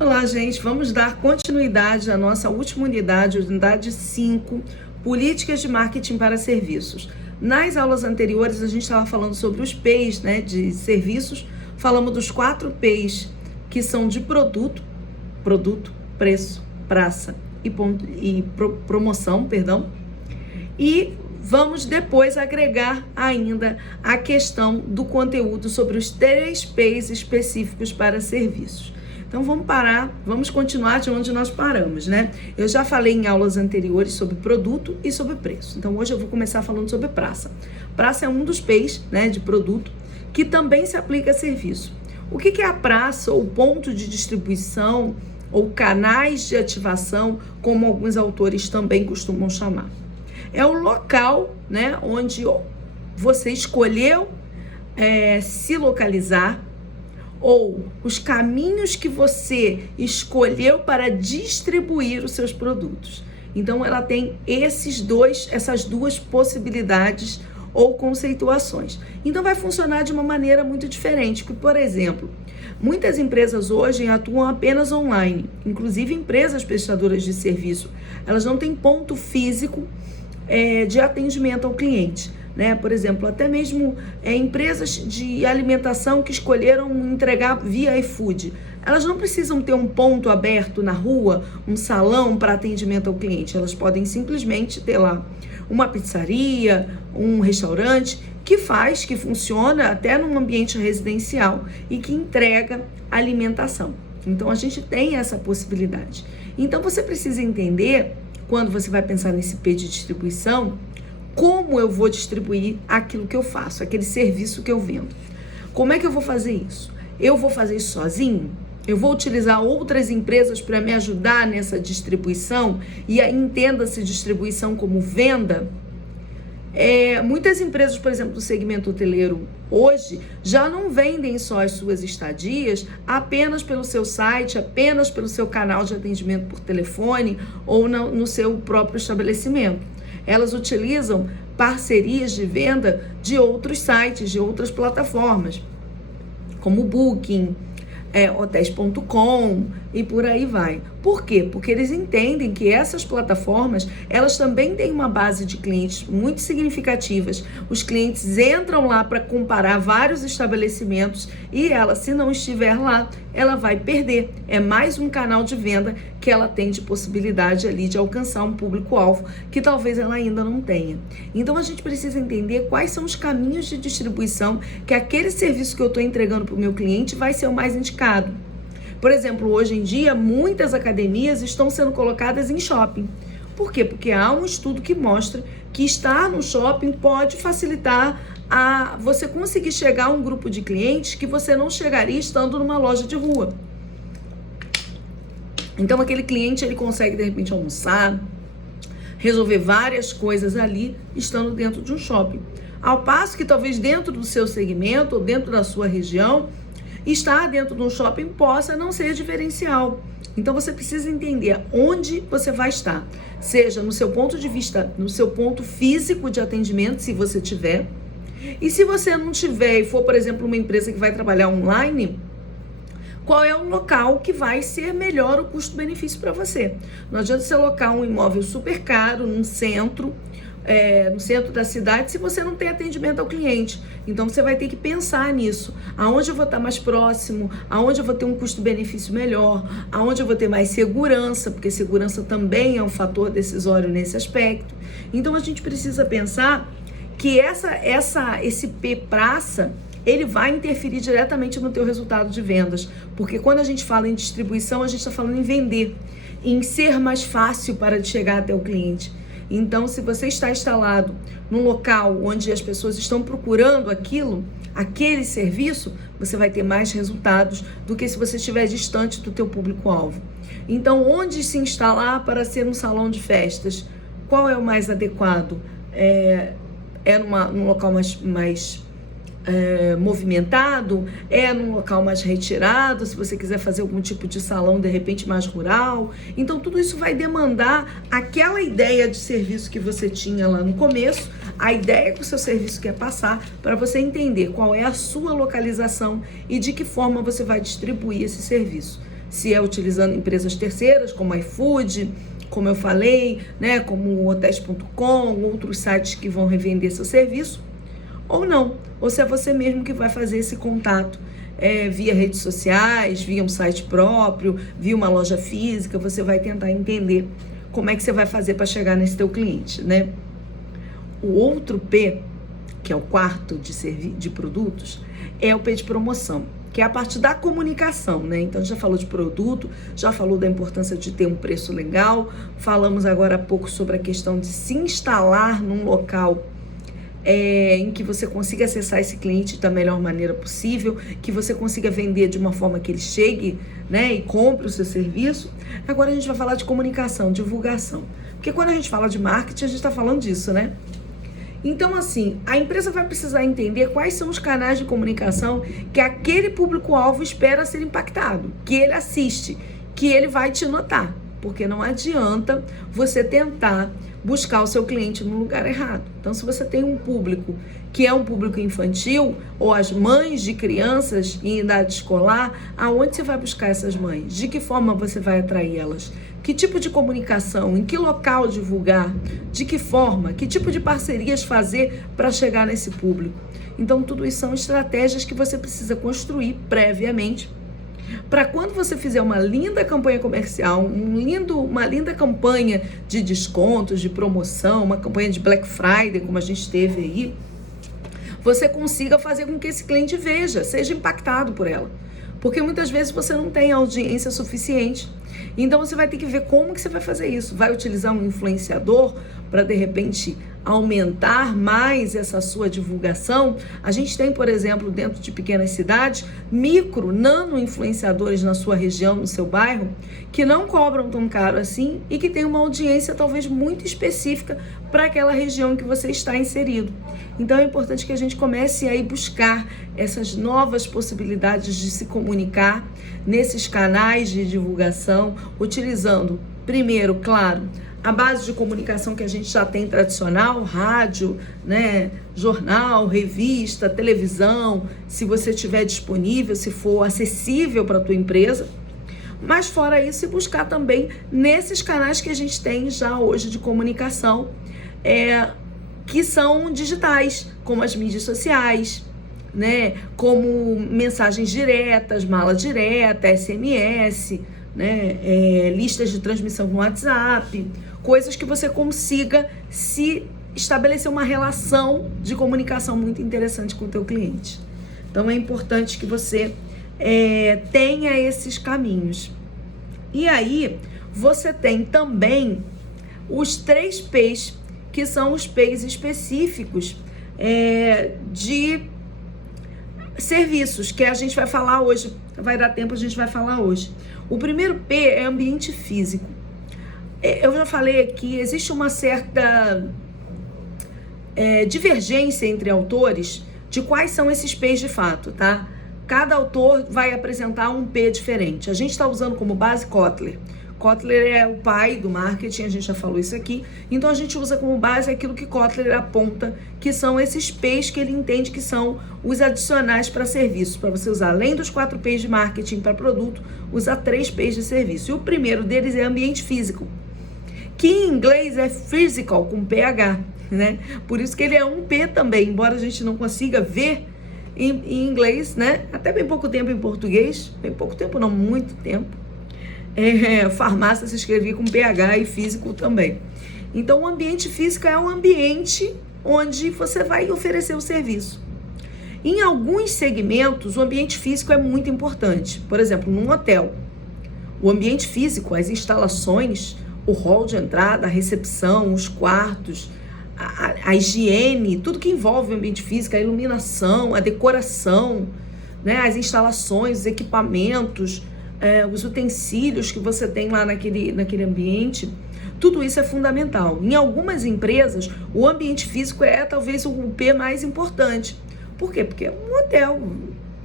Olá, gente. Vamos dar continuidade à nossa última unidade, unidade 5, Políticas de Marketing para Serviços. Nas aulas anteriores, a gente estava falando sobre os P's, né, de serviços. Falamos dos 4 P's, que são de produto, preço, praça e promoção, perdão. E vamos depois agregar ainda a questão do conteúdo sobre os 3 P's específicos para serviços. Então vamos continuar de onde nós paramos, né? Eu já falei em aulas anteriores sobre produto e sobre preço. Então hoje eu vou começar falando sobre praça. Praça é um dos P's, né, de produto, que também se aplica a serviço. O que é a praça, ou ponto de distribuição, ou canais de ativação, como alguns autores também costumam chamar? É o local, né, onde você escolheu se localizar, ou os caminhos que você escolheu para distribuir os seus produtos. Então, ela tem essas duas possibilidades ou conceituações. Então, vai funcionar de uma maneira muito diferente. Por exemplo, muitas empresas hoje atuam apenas online, inclusive empresas prestadoras de serviço. Elas não têm ponto físico de atendimento ao cliente. Né? Por exemplo, até mesmo empresas de alimentação que escolheram entregar via iFood. Elas não precisam ter um ponto aberto na rua, um salão para atendimento ao cliente. Elas podem simplesmente ter lá uma pizzaria, um restaurante que funciona até num ambiente residencial e que entrega alimentação. Então, a gente tem essa possibilidade. Então, você precisa entender, quando você vai pensar nesse P de distribuição, como eu vou distribuir aquilo que eu faço, aquele serviço que eu vendo. Como é que eu vou fazer isso? Eu vou fazer isso sozinho? Eu vou utilizar outras empresas para me ajudar nessa distribuição? E entenda-se distribuição como venda? Muitas empresas, por exemplo, do segmento hoteleiro, hoje, já não vendem só as suas estadias apenas pelo seu site, apenas pelo seu canal de atendimento por telefone ou no seu próprio estabelecimento. Elas utilizam parcerias de venda de outros sites, de outras plataformas, como Booking, hotéis.com e por aí vai. Por quê? Porque eles entendem que essas plataformas, elas também têm uma base de clientes muito significativas. Os clientes entram lá para comparar vários estabelecimentos e ela, se não estiver lá, ela vai perder. É mais um canal de venda que ela tem de possibilidade ali de alcançar um público-alvo que talvez ela ainda não tenha. Então, a gente precisa entender quais são os caminhos de distribuição que aquele serviço que eu estou entregando para o meu cliente vai ser o mais indicado. Por exemplo, hoje em dia, muitas academias estão sendo colocadas em shopping. Por quê? Porque há um estudo que mostra que estar no shopping pode facilitar você conseguir chegar a um grupo de clientes que você não chegaria estando numa loja de rua. Então, aquele cliente, ele consegue, de repente, almoçar, resolver várias coisas ali, estando dentro de um shopping. Ao passo que, talvez, dentro do seu segmento ou dentro da sua região, estar dentro de um shopping possa não ser diferencial. Então, você precisa entender onde você vai estar. Seja no seu ponto de vista, no seu ponto físico de atendimento, se você tiver. E se você não tiver e for, por exemplo, uma empresa que vai trabalhar online, qual é o local que vai ser melhor o custo-benefício para você? Não adianta você alocar um imóvel super caro no centro da cidade, se você não tem atendimento ao cliente. Então, você vai ter que pensar nisso. Aonde eu vou estar mais próximo, aonde eu vou ter um custo-benefício melhor, aonde eu vou ter mais segurança, porque segurança também é um fator decisório nesse aspecto. Então, a gente precisa pensar que esse P praça, ele vai interferir diretamente no teu resultado de vendas. Porque quando a gente fala em distribuição, a gente está falando em vender, em ser mais fácil para chegar até o cliente. Então, se você está instalado num local onde as pessoas estão procurando aquele serviço, você vai ter mais resultados do que se você estiver distante do teu público-alvo. Então, onde se instalar para ser um salão de festas? Qual é o mais adequado? Num local mais movimentado, num local mais retirado, se você quiser fazer algum tipo de salão, de repente, mais rural. Então, tudo isso vai demandar aquela ideia de serviço que você tinha lá no começo, a ideia que o seu serviço quer passar, para você entender qual é a sua localização e de que forma você vai distribuir esse serviço. se é utilizando empresas terceiras, como iFood, como eu falei, né, como hotéis.com, outros sites que vão revender seu serviço, ou não, ou se é você mesmo que vai fazer esse contato via redes sociais, via um site próprio, via uma loja física. Você vai tentar entender como é que você vai fazer para chegar nesse teu cliente, né? O outro P, que é o quarto de produtos, é o P de promoção, que é a parte da comunicação, né? Então, já falou de produto, já falou da importância de ter um preço legal, falamos agora há pouco sobre a questão de se instalar num local em que você consiga acessar esse cliente da melhor maneira possível, que você consiga vender de uma forma que ele chegue, né, e compre o seu serviço. Agora a gente vai falar de comunicação, divulgação. Porque quando a gente fala de marketing, a gente está falando disso, né? Então, assim, a empresa vai precisar entender quais são os canais de comunicação que aquele público-alvo espera ser impactado, que ele assiste, que ele vai te notar. Porque não adianta você tentar buscar o seu cliente no lugar errado. Então, se você tem um público que é um público infantil, ou as mães de crianças em idade escolar, aonde você vai buscar essas mães? De que forma você vai atrair elas? Que tipo de comunicação? Em que local divulgar? De que forma? Que tipo de parcerias fazer para chegar nesse público? Então, tudo isso são estratégias que você precisa construir previamente, para quando você fizer uma linda campanha comercial, uma linda campanha de descontos, de promoção, uma campanha de Black Friday, como a gente teve aí, você consiga fazer com que esse cliente veja, seja impactado por ela. Porque muitas vezes você não tem audiência suficiente. Então você vai ter que ver como que você vai fazer isso. Vai utilizar um influenciador para, de repente, aumentar mais essa sua divulgação? A gente tem, por exemplo, dentro de pequenas cidades, nano influenciadores na sua região, no seu bairro, que não cobram tão caro assim e que tem uma audiência talvez muito específica para aquela região em que você está inserido. Então é importante que a gente comece a ir buscar essas novas possibilidades de se comunicar nesses canais de divulgação, utilizando, primeiro, claro, a base de comunicação que a gente já tem tradicional, rádio, né, jornal, revista, televisão, se você tiver disponível, se for acessível para a tua empresa. Mas fora isso, e buscar também nesses canais que a gente tem já hoje de comunicação, que são digitais, como as mídias sociais, né, como mensagens diretas, mala direta, SMS, né, listas de transmissão no WhatsApp, coisas que você consiga se estabelecer uma relação de comunicação muito interessante com o teu cliente. Então é importante que você tenha esses caminhos. E aí você tem também os 3 P's, que são os P's específicos de serviços, que a gente vai falar hoje, vai dar tempo, a gente vai falar hoje. O primeiro P é ambiente físico. Eu já falei aqui, existe uma certa divergência entre autores de quais são esses P's de fato, tá? Cada autor vai apresentar um P diferente. A gente está usando como base Kotler. Kotler é o pai do marketing, a gente já falou isso aqui. Então a gente usa como base aquilo que Kotler aponta, que são esses P's que ele entende que são os adicionais para serviço. Para você usar, além dos 4 P's de marketing para produto, usar 3 P's de serviço. E o primeiro deles é ambiente físico, que em inglês é physical, com PH, né? Por isso que ele é um P também, embora a gente não consiga ver em inglês, né? Até bem pouco tempo em português, bem pouco tempo não, muito tempo. Farmácia se escrevia com PH e físico também. Então, o ambiente físico é um ambiente onde você vai oferecer o serviço. Em alguns segmentos, o ambiente físico é muito importante. Por exemplo, num hotel, o ambiente físico, as instalações, o hall de entrada, a recepção, os quartos, a higiene, tudo que envolve o ambiente físico, a iluminação, a decoração, né, as instalações, os equipamentos, os utensílios que você tem lá naquele ambiente, tudo isso é fundamental. Em algumas empresas, o ambiente físico é talvez o P mais importante. Por quê? Porque é um hotel.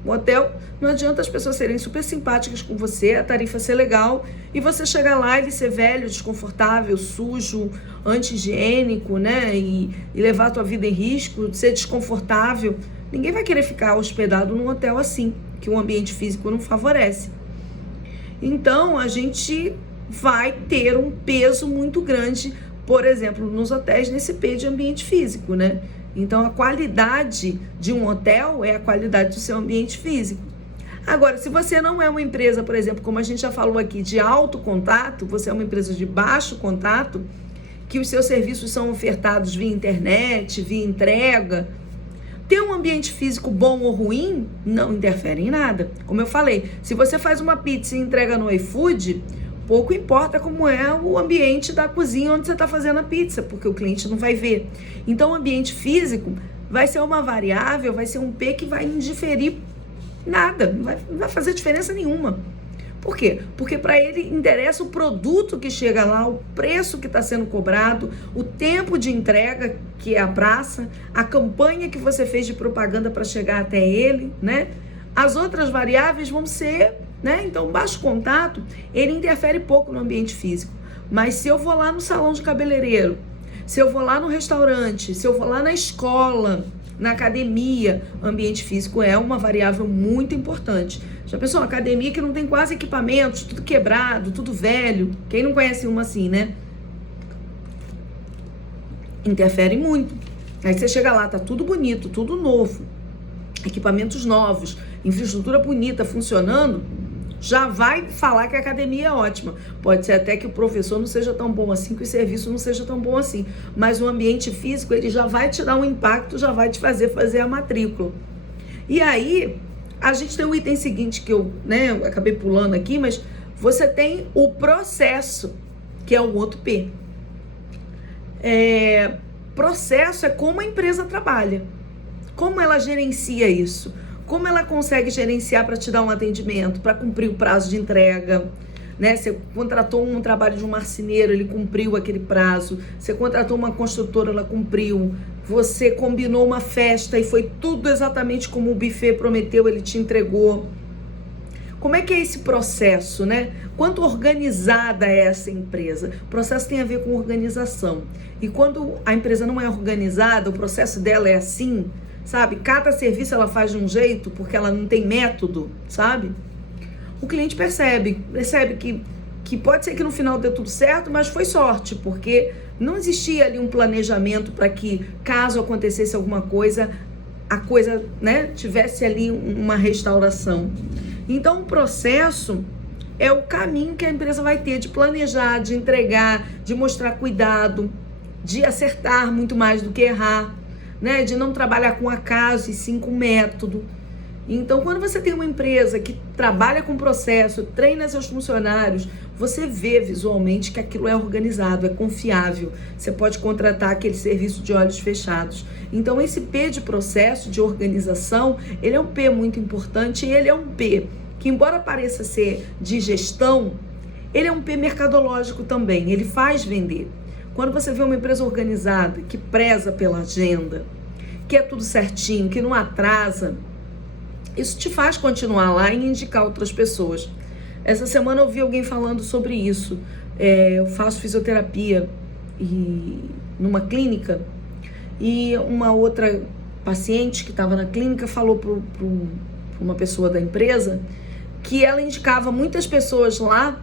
Um hotel, não adianta as pessoas serem super simpáticas com você, a tarifa ser legal, e você chegar lá e ele ser velho, desconfortável, sujo, anti-higiênico, né? E levar a tua vida em risco, ser desconfortável. Ninguém vai querer ficar hospedado num hotel assim, que o ambiente físico não favorece. Então, a gente vai ter um peso muito grande, por exemplo, nos hotéis, nesse P de ambiente físico, né? Então, a qualidade de um hotel é a qualidade do seu ambiente físico. Agora, se você não é uma empresa, por exemplo, como a gente já falou aqui, de alto contato, você é uma empresa de baixo contato, que os seus serviços são ofertados via internet, via entrega, ter um ambiente físico bom ou ruim não interfere em nada. Como eu falei, se você faz uma pizza e entrega no iFood, pouco importa como é o ambiente da cozinha onde você está fazendo a pizza, porque o cliente não vai ver. Então, o ambiente físico vai ser uma variável, vai ser um P que vai indiferir nada, não vai fazer diferença nenhuma. Por quê? Porque para ele interessa o produto que chega lá, o preço que está sendo cobrado, o tempo de entrega, que é a praça, a campanha que você fez de propaganda para chegar até ele, né? As outras variáveis vão ser, né? Então, baixo contato, ele interfere pouco no ambiente físico. Mas se eu vou lá no salão de cabeleireiro, se eu vou lá no restaurante, se eu vou lá na escola, na academia, ambiente físico é uma variável muito importante. Já pensou, uma academia que não tem quase equipamentos, tudo quebrado, tudo velho. Quem não conhece uma assim, né? Interfere muito. Aí você chega lá, tá tudo bonito, tudo novo, equipamentos novos, infraestrutura bonita, funcionando, já vai falar que a academia é ótima. Pode ser até que o professor não seja tão bom assim, que o serviço não seja tão bom assim. Mas o ambiente físico, ele já vai te dar um impacto, já vai te fazer a matrícula. E aí, a gente tem o item seguinte que eu acabei pulando aqui, mas você tem o processo, que é o outro P. Processo é como a empresa trabalha, como ela gerencia isso. Como ela consegue gerenciar para te dar um atendimento, para cumprir o prazo de entrega, né? Você contratou um trabalho de um marceneiro, ele cumpriu aquele prazo. Você contratou uma construtora, ela cumpriu. Você combinou uma festa e foi tudo exatamente como o buffet prometeu, ele te entregou. Como é que é esse processo, né? Quanto organizada é essa empresa? O processo tem a ver com organização. E quando a empresa não é organizada, o processo dela é assim, sabe? Cada serviço ela faz de um jeito porque ela não tem método, sabe? O cliente percebe que pode ser que no final dê tudo certo, mas foi sorte, porque não existia ali um planejamento para que, caso acontecesse alguma coisa, a coisa, né, tivesse ali uma restauração. Então, o processo é o caminho que a empresa vai ter de planejar, de entregar, de mostrar cuidado, de acertar muito mais do que errar, né? De não trabalhar com acaso e sim com método. Então, quando você tem uma empresa que trabalha com processo, treina seus funcionários, você vê visualmente que aquilo é organizado, é confiável. Você pode contratar aquele serviço de olhos fechados. Então, esse P de processo, de organização, ele é um P muito importante e ele é um P que, embora pareça ser de gestão, ele é um P mercadológico também, ele faz vender. Quando você vê uma empresa organizada, que preza pela agenda, que é tudo certinho, que não atrasa, isso te faz continuar lá e indicar outras pessoas. Essa semana eu vi alguém falando sobre isso. Eu faço fisioterapia numa clínica e uma outra paciente que estava na clínica falou para uma pessoa da empresa que ela indicava muitas pessoas lá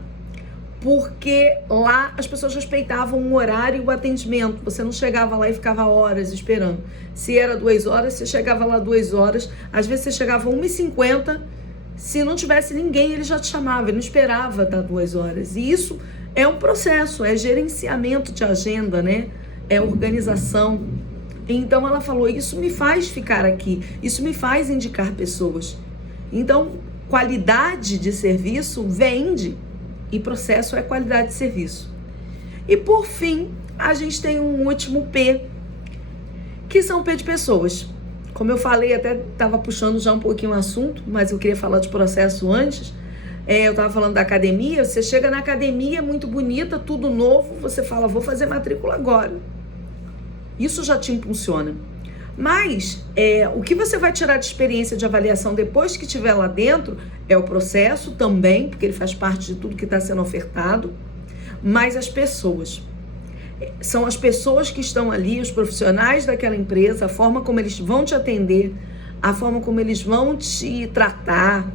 porque lá as pessoas respeitavam o horário e o atendimento. Você não chegava lá e ficava horas esperando. Se era 2 horas, você chegava lá 2 horas. Às vezes você chegava 1h50. Se não tivesse ninguém, ele já te chamava. Ele não esperava dar 2 horas. E isso é um processo, é gerenciamento de agenda, né? É organização. Então ela falou, isso me faz ficar aqui. Isso me faz indicar pessoas. Então, qualidade de serviço vende. E processo é qualidade de serviço. E por fim, a gente tem um último P, que são P de pessoas. Como eu falei, até estava puxando já um pouquinho o assunto, mas eu queria falar de processo antes. Eu estava falando da academia. Você chega na academia, muito bonita, tudo novo, você fala, vou fazer matrícula agora. Isso já te impulsiona. Mas o que você vai tirar de experiência de avaliação depois que estiver lá dentro é o processo também, porque ele faz parte de tudo que está sendo ofertado, mas as pessoas. São as pessoas que estão ali, os profissionais daquela empresa, a forma como eles vão te atender, a forma como eles vão te tratar,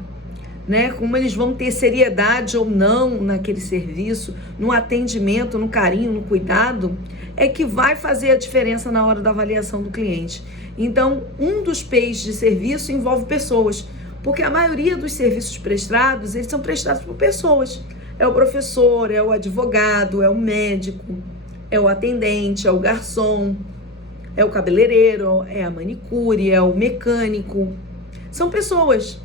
né? Como eles vão ter seriedade ou não naquele serviço, no atendimento, no carinho, no cuidado, é que vai fazer a diferença na hora da avaliação do cliente. Então, um dos P's de serviço envolve pessoas, porque a maioria dos serviços prestados, eles são prestados por pessoas. É o professor, é o advogado, é o médico, é o atendente, é o garçom, é o cabeleireiro, é a manicure, é o mecânico. São pessoas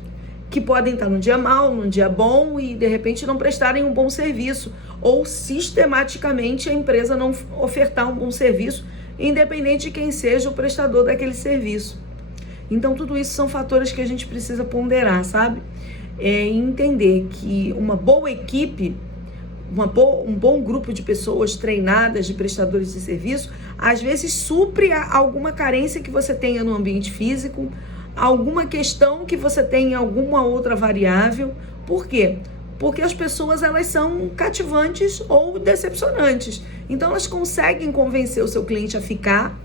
que podem estar num dia mau, num dia bom e de repente não prestarem um bom serviço, ou sistematicamente a empresa não ofertar um bom serviço, independente de quem seja o prestador daquele serviço. Então tudo isso são fatores que a gente precisa ponderar, sabe? E entender que uma boa equipe, um bom grupo de pessoas treinadas, de prestadores de serviço, às vezes supre alguma carência que você tenha no ambiente físico, alguma questão que você tenha, alguma outra variável. Por quê? Porque as pessoas, elas são cativantes ou decepcionantes. Então elas conseguem convencer o seu cliente a ficar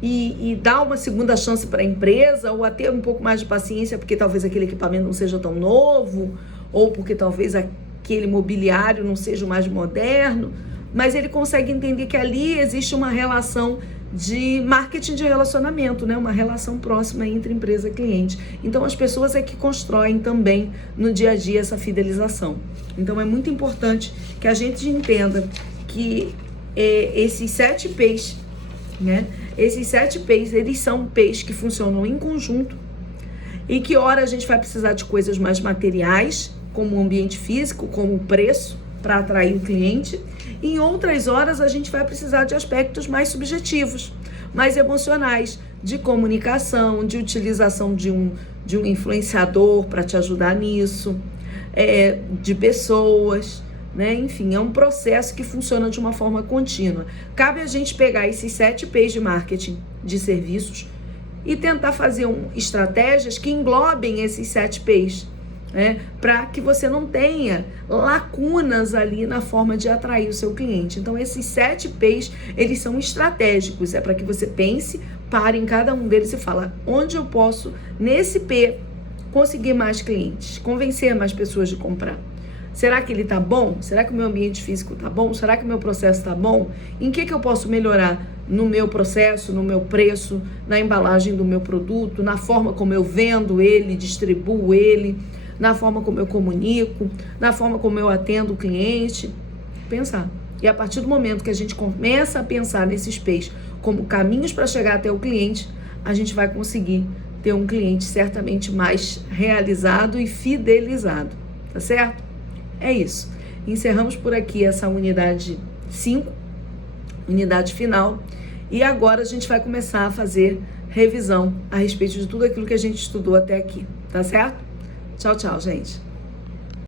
e dar uma segunda chance para a empresa, ou a ter um pouco mais de paciência porque talvez aquele equipamento não seja tão novo, ou porque talvez aquele mobiliário não seja o mais moderno, mas ele consegue entender que ali existe uma relação de marketing de relacionamento, né? Uma relação próxima entre empresa e cliente. Então as pessoas é que constroem também no dia a dia essa fidelização. Então é muito importante que a gente entenda que esses 7 P's, né? Esses 7 P's, eles são P's que funcionam em conjunto e que ora a gente vai precisar de coisas mais materiais, como o ambiente físico, como o preço, para atrair o cliente. E em outras horas a gente vai precisar de aspectos mais subjetivos, mais emocionais, de comunicação, de utilização de um influenciador para te ajudar nisso, de pessoas, né? Enfim, é um processo que funciona de uma forma contínua. Cabe a gente pegar esses 7 P's de marketing de serviços e tentar fazer estratégias que englobem esses 7 P's, né? Para que você não tenha lacunas ali na forma de atrair o seu cliente. Então, esses 7 P's, eles são estratégicos. É para que você pense, pare em cada um deles e fala: onde eu posso, nesse P, conseguir mais clientes, convencer mais pessoas de comprar? Será que ele tá bom? Será que o meu ambiente físico tá bom? Será que o meu processo tá bom? Em que eu posso melhorar no meu processo, no meu preço, na embalagem do meu produto, na forma como eu vendo ele, distribuo ele, na forma como eu comunico, na forma como eu atendo o cliente? Pensar. E a partir do momento que a gente começa a pensar nesses P's como caminhos para chegar até o cliente, a gente vai conseguir ter um cliente certamente mais realizado e fidelizado. Tá certo? É isso. Encerramos por aqui essa unidade 5, unidade final. E agora a gente vai começar a fazer revisão a respeito de tudo aquilo que a gente estudou até aqui. Tá certo? Tchau, tchau, gente.